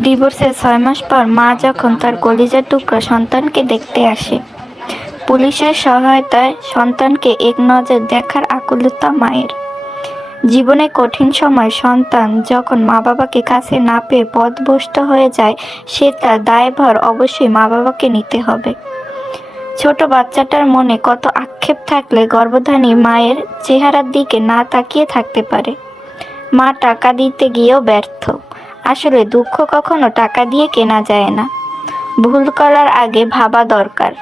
ডিভোর্সের ৬ মাস পর মা যখন তার কলিজার টুকরা সন্তানকে দেখতে আসে, পুলিশের সহায়তায় সন্তানকে একনজর দেখার আকুলতা মায়ের। জীবনে কঠিন সময় সন্তান যখন মা-বাবাকে কাছে না পেয়ে পথভ্রষ্ট হয়ে যায়, সে তার দায়ভার অবশ্যই মা-বাবাকে নিতে হবে। ছোট বাচ্চাটার মনে কত আক্ষেপ থাকলে গর্ভধারী মায়ের চেহারার দিকে না তাকিয়ে থাকতে পারে। মা টাকা দিতে গিয়েও ব্যর্থ। আসলে দুঃখ কখনো টাকা দিয়ে কেনা যায় না। ভুল করার আগে ভাবা দরকার।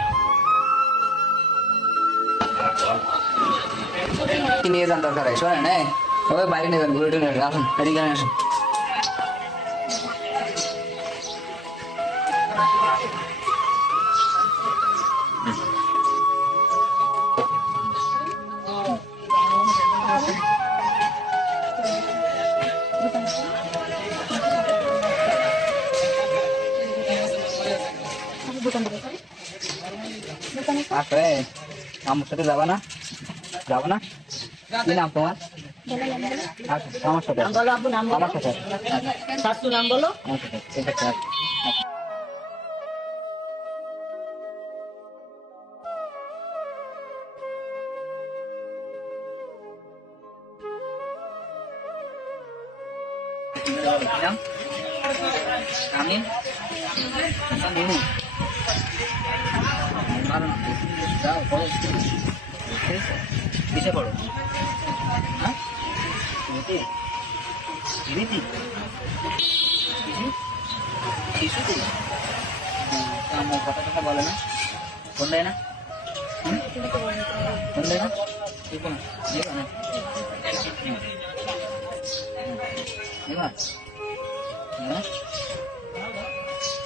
নিয়ে যান দরকার হয়, শোনেন, হ্যাঁ সবাই বাইরে নিয়ে যান, ঘুরে টুরে আসুন, এদিকে আসুন। আসলে আমার সাথে যাবা না? যাবো না? কি নাম তোমার? আচ্ছা, আমার সাথে আমার সাথে নাম বলো। ঠিক আছে। আমি যাও পড়ো, কিসে পড়ো? হ্যাঁ শিশু আমার কথা কথা বলে না, ফোন দেয় না, ফোন দেয় না,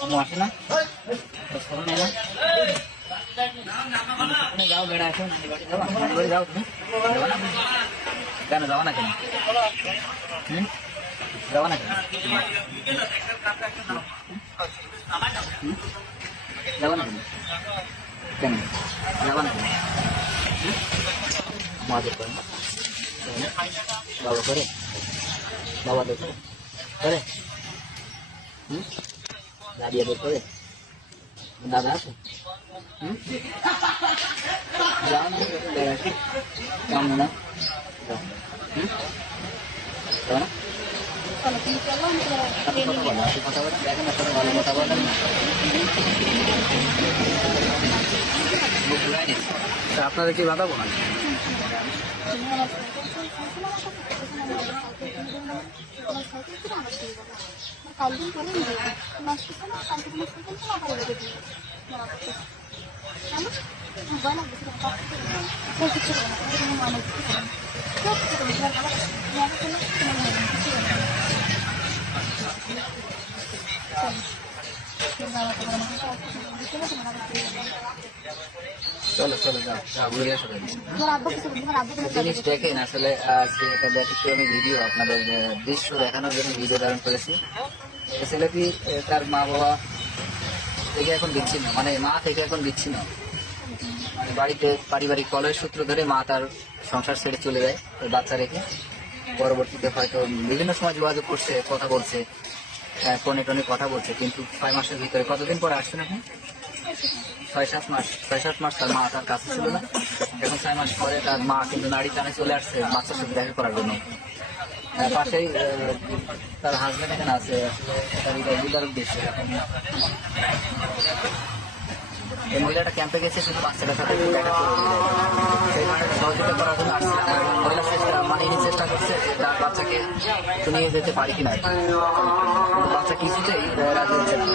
আমি আসে না, ফোন নেয় না। যাও বেড়া আসো, বাড়ি যাও, তুমি যাবো না কেন? যাবো না কেন? যাবো না কেন? যাবো না কেন? কেন যাবো না কেন? মজা করে বাবা করে, বাবা দেখো করে, দাঁড়িয়ে বের করে, দাদা আছে, যাও না কেমন না? আপনাদের কি বাঁধাবো না? চলো চলো যাও ঘুরে আসো। জিনিস দেখেন, আসলে এটা ব্যতিক্রমী ভিডিও, আপনাদের দৃশ্য দেখানোর জন্য ভিডিও ধারণ করেছি। ছেলেটি তার মা বাবা থেকে এখন বিচ্ছিন্ন, মানে মা থেকে এখন বিচ্ছিন্ন, মানে বাড়িতে পারিবারিক কলহের সূত্র ধরে মা তার সংসার ছেড়ে চলে যায় বাচ্চা রেখে। পরবর্তীতে হয়তো বিভিন্ন সময় যোগাযোগ করছে, কথা বলছে, ফোনে টোনে কথা বলছে, কিন্তু 6 মাসের ভিতরে, কতদিন পরে আসছেন এখন? 6-7 মাস তার মা তার কাছে ছিল না। এখন 6 মাস পরে তার মা কিন্তু নারী টানে চলে আসছে বাচ্চার সাথে দেখা করার জন্য। পাশেই তার হাজবেন্ড এখানে আছে, তার বিদার উদ্দেশ্যে। এই মহিলাটা ক্যাম্পে গেছে শুধু বাচ্চাটার সাথে দেখা করে, সেই কারণে সহযোগিতা করার জন্য আসছে। মহিলা চেষ্টা করছে যে তার বাচ্চাকে নিয়ে যেতে পারি কিনা, কিন্তু বাচ্চা কিছুতেই রাজি হচ্ছে না।